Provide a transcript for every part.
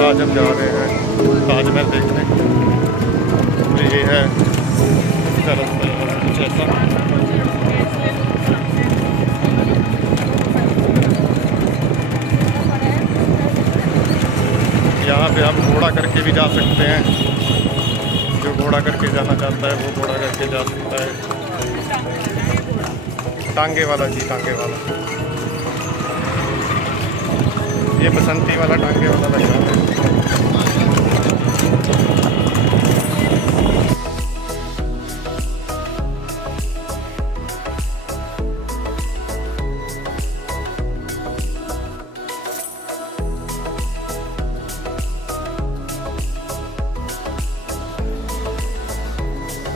आज हम जा रहे हैं ताजमहल देखने। तो ये है इसका रास्ता कुछ ऐसा। यहाँ पे हम घोड़ा करके भी जा सकते हैं। जो घोड़ा करके जाना चाहता है वो घोड़ा करके जा सकता है। टांगे वाला जी, टांगे वाला। ये बसंती वाला टांगे वाला लगा है।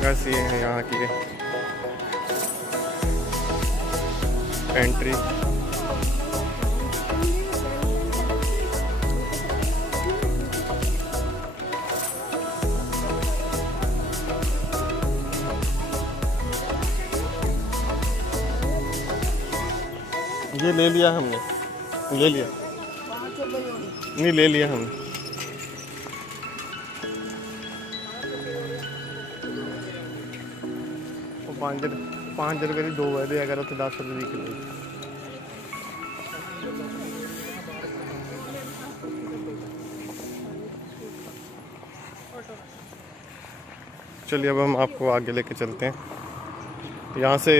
बस ये है यहाँ की एंट्री। ये ले लिया हमने, ले लिया नहीं, ले लिया हमने। वो 5 रुपये की 2 है, अगर तो 10 रुपये किलो। चलिए अब हम आपको आगे लेके चलते हैं। यहाँ से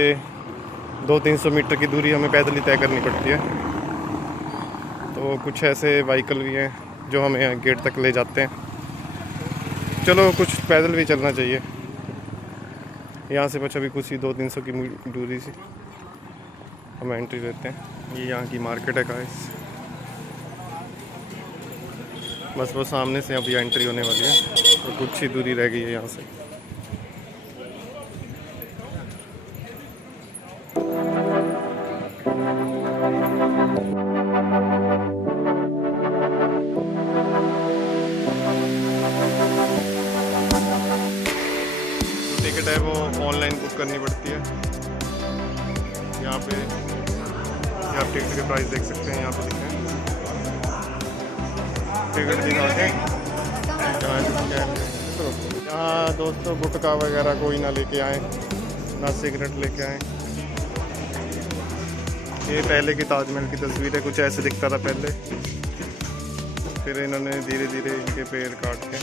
200-300 मीटर की दूरी हमें पैदल ही तय करनी पड़ती है। तो कुछ ऐसे व्हीकल भी हैं जो हमें गेट तक ले जाते हैं। चलो कुछ पैदल भी चलना चाहिए। यहाँ से बस अभी कुछ ही 200-300 की दूरी से हम एंट्री लेते हैं। ये यहाँ की मार्केट है गाइस। बस वो सामने से अभी एंट्री होने वाली है, तो कुछ ही दूरी रह गई है यहाँ से। टिकट है वो ऑनलाइन बुक करनी पड़ती है। यहाँ पे आप टिकट के प्राइस देख सकते हैं। यहाँ पे लिखे हैं टिकट दिखा के। यहाँ दोस्तों गुटखा वगैरह कोई ना लेके आए, ना सिगरेट लेके आए। ये पहले की ताजमहल की तस्वीर है, कुछ ऐसे दिखता था पहले। फिर इन्होंने धीरे धीरे इनके पेड़ काट के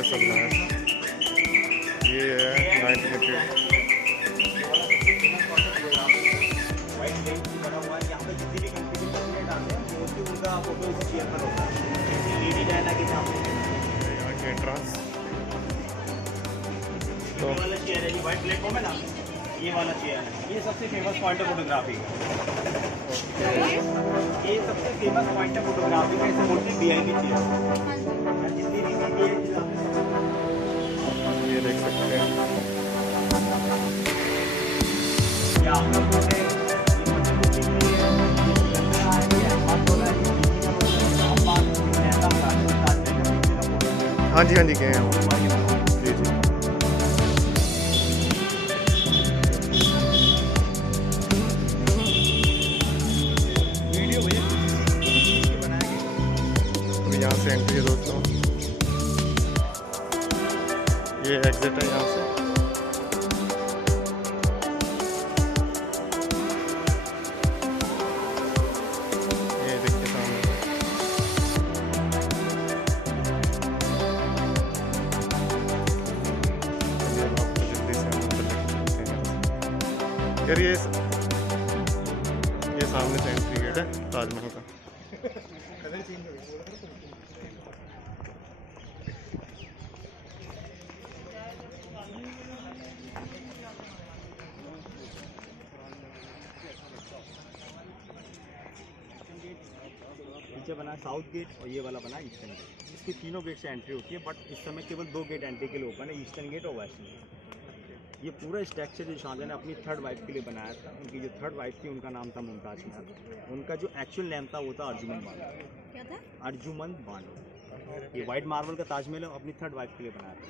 ऐसा बनाया। ये है 1988। यहाँ के एंट्रेंस तो व्हाइट प्लेटफॉर्म है ना, ये वाला चेयर है। ये सबसे फेमस पॉइंट है फोटोग्राफी का। ये सबसे फेमस पॉइंट है फोटोग्राफी का। इसे बोलते हैं वीआईपी चेयर। ये देख सकते हैं। हाँ जी, हाँ जी, गए हैं जी जी। वीडियो भैया यहाँ से एंट्री है दोस्तों। तो ये एग्जिट है यहाँ से। ये देखिए सामने आपको जल्दी से अंदर लेके चलते हैं। यार ये सामने से एंट्री गेट है ताजमहल का। पीछे बना साउथ गेट और ये वाला बना ईस्टर्न गेट। इसकी तीनों गेट से एंट्री होती है, बट इस समय केवल 2 गेट एंट्री के लिए ओपन है, ईस्टर्न गेट और वेस्टर्न गेट। ये पूरा स्ट्रक्चर जो शाहजहाँ ने अपनी थर्ड वाइफ के लिए बनाया था, उनकी जो थर्ड वाइफ थी उनका नाम था मुमताज महल। उनका जो एक्चुअल नेम था वो था अर्जुमंद बानो। क्या था? अर्जुमंद बानो। ये वाइट मार्बल का ताजमहल है, अपनी थर्ड वाइफ के लिए बनाया था।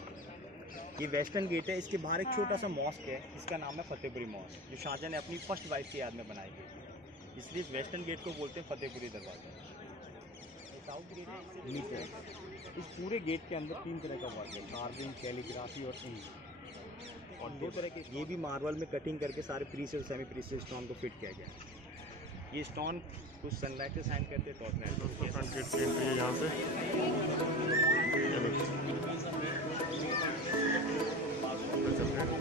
ये वेस्टर्न गेट है, इसके बाहर एक छोटा सा मॉस्क है, इसका नाम है फतेहपुरी मॉस्क, जो शाहजहाँ ने अपनी फर्स्ट वाइफ की याद में बनाई गई। इसलिए इस वेस्टर्न गेट को बोलते हैं फतेहपुरी दरवाजा। साउथ गेट है नीचे। इस पूरे गेट के अंदर 3 तरह का वर्क है, कार्विंग, कैलीग्राफी और इंक। और 2 तरह के ये भी मार्बल में कटिंग करके सारे प्रीशियस सेमी प्रीशियस स्टोन को फिट किया गया। ये स्टोन कुछ सनलाइट से शाइन करते हैं, तो फ्रंट गेट की एंट्री है यहाँ से। ये देखिए चल रहे हैं।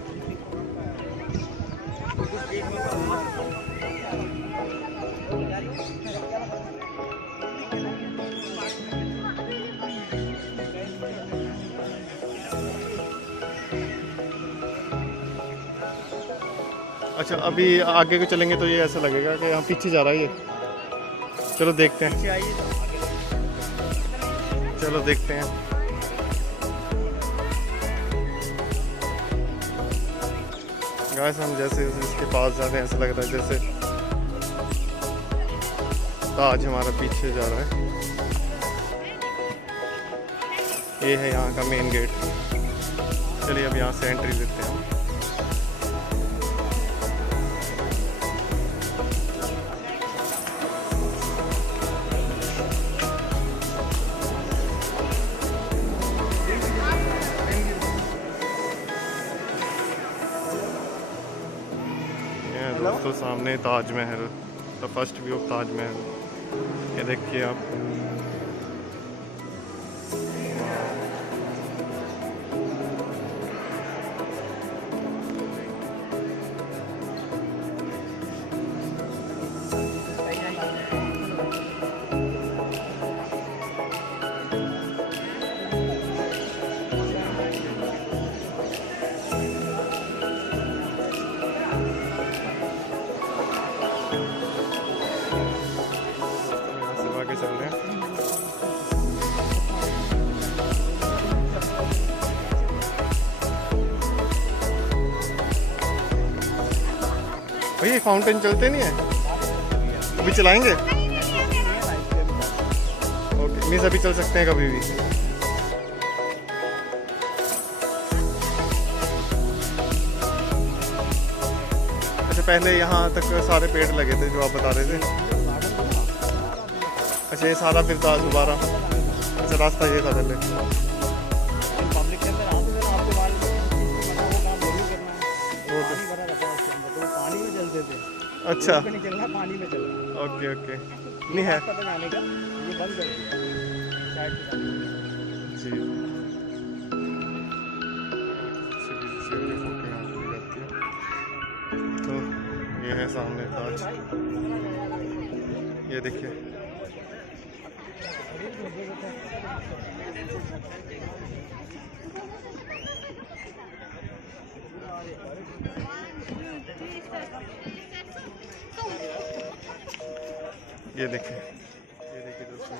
अच्छा अभी आगे को चलेंगे तो ये ऐसा लगेगा कि यहाँ पीछे जा रहा है ये। चलो देखते हैं, पीछे आइए तो आगे चलो देखते हैं। गाइस हम जैसे इसके पास जा रहे हैं ऐसा लग रहा है जैसे ताज हमारा पीछे जा रहा है। ये है यहाँ का मेन गेट। चलिए अब यहाँ से एंट्री लेते हैं। दोस्तों सामने Taj Mahal, the first view of Taj Mahal. ये देखिए आप, चल रहे हैं। भैया फाउंटेन चलते नहीं है, अभी चलाएंगे? ओके मीन्स अभी चल सकते हैं कभी भी। अच्छा पहले यहाँ तक सारे पेड़ लगे थे जो आप बता रहे थे। अच्छा ये सारा फिर था दोबारा। अच्छा रास्ता ये था पहले। पब्लिक के अंदर आपको काम जरूर करना है। ओके भरा रहता है इसके अंदर, तो पानी में चलते थे। अच्छा नहीं चलना, पानी में चलना। ओके ओके नहीं है पता जाने का ये बंद कर दिया साइड पे। जी। फोटो यहाँ पे जाती है। तो ये है सामने ताज, ये देखिए। ये देखिए दोस्तों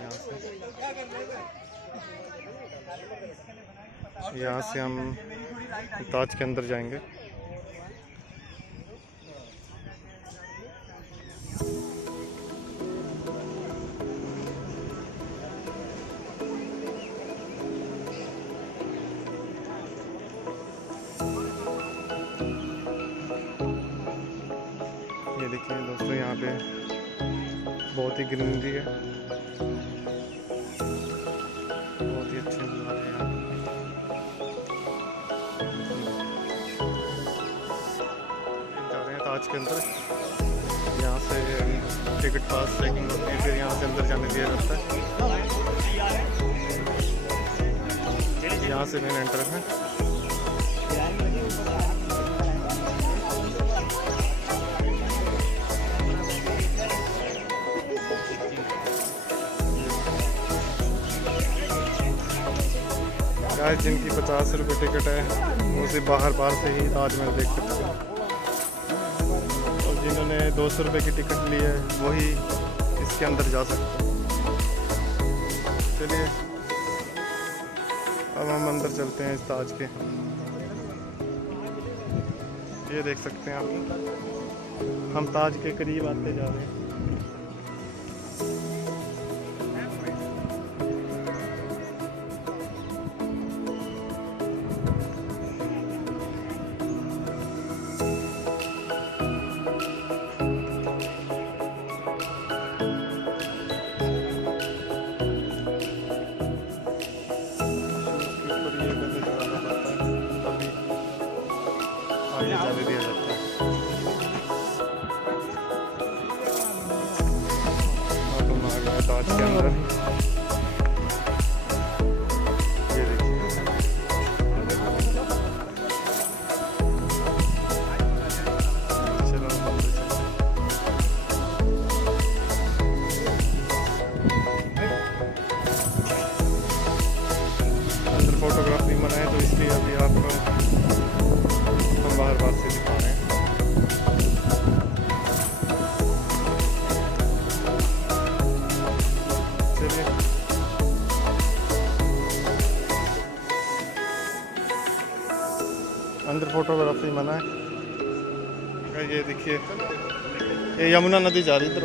यहाँ से हम ताज के अंदर जाएंगे। ये देखिए दोस्तों यहाँ पे बहुत ही ग्रीनरी है, बहुत ही ताज के अंदर। यहाँ से टिकट पास चेकिंग होती है, फिर यहाँ से अंदर जाने दिया जाता है। यहाँ से मेन एंटर है। गाइस जिनकी 50 रुपये टिकट है वो सिर्फ बाहर से ही ताजमहल देख सकते हैं, और जिन्होंने 200 रुपये की टिकट ली है वही इसके अंदर जा सकते हैं। चलिए अब हम अंदर चलते हैं इस ताज के। ये देख सकते हैं आप, हम ताज के करीब आते जा रहे हैं। आगे जाने दिया जाता है। अब हम आ गए ताज के अंदर। ये देखिए, चलो अंदर चलते हैं। अंदर फोटोग्राफी मना है तो इसलिए अभी आपको बाहर से दिखा रहे हैं। चलिए अंदर फोटोग्राफी मना है। ये देखिए, ये यमुना नदी जा रही इधर।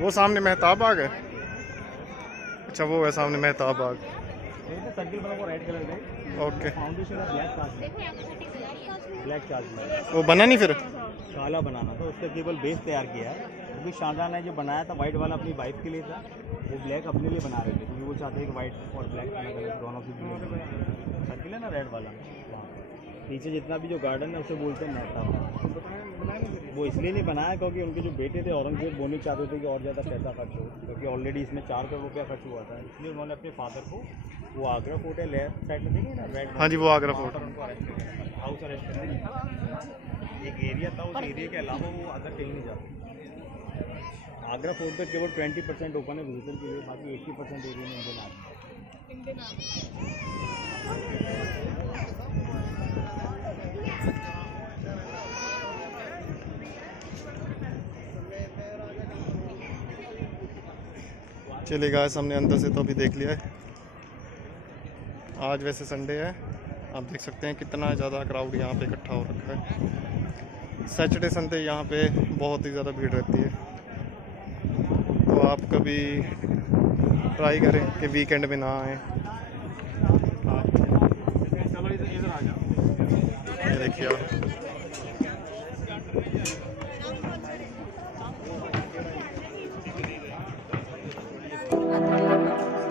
वो सामने मेहताब बाग है। अच्छा वो है सामने मेहताब बाग। सर्किल बना हुआ रेड कलर का। ओके, फाउंडेशन ब्लैक ताजमहल वो बना नहीं फिर? काला बनाना था, उसका केवल बेस तैयार किया है, क्योंकि शाहजहां ने जो बनाया था वाइट वाला अपनी वाइफ के लिए था, वो ब्लैक अपने लिए बना रहे थे, क्योंकि वो चाहते थे कि वाइट और ब्लैक अलग अलग दोनों की सर्किल है ना रेड वाला। पीछे जितना भी जो गार्डन है उसे बोलते हैं मेहताब। वो इसलिए नहीं बनाया क्योंकि उनके जो बेटे थे औरंगजेब, वो नहीं चाहते थे कि और ज़्यादा पैसा खर्च हो, क्योंकि ऑलरेडी इसमें 4 करोड़ रुपया खर्च हुआ था। इसलिए उन्होंने अपने फादर को, वो आगरा फोर्ट है लेफ्ट साइड में देखिए ना रेड, हाँ जी वो आगरा फोर्ट, उनको अरेस्ट किया, हाउस अरेस्ट किया। एक एरिया था, उस एरिया के अलावा वो अदर कहीं नहीं जाते। आगरा फोर्ट पे केवल 20% ओपन है विजिटर के लिए, बाकी 80% एरिया में इंडियन आर्मी। चलिए गाइस हमने अंदर से तो अभी देख लिया है। आज वैसे संडे है, आप देख सकते हैं कितना ज़्यादा क्राउड यहाँ पे इकट्ठा हो रखा है। सैटरडे संडे यहाँ पे बहुत ही ज़्यादा भीड़ रहती है, तो आप कभी ट्राई करें कि वीकेंड में ना आए। ये देखिए आप,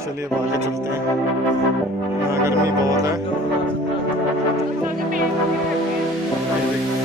चलिए अब आगे चलते हैं। यहाँ गर्मी बहुत है। ये देखिए।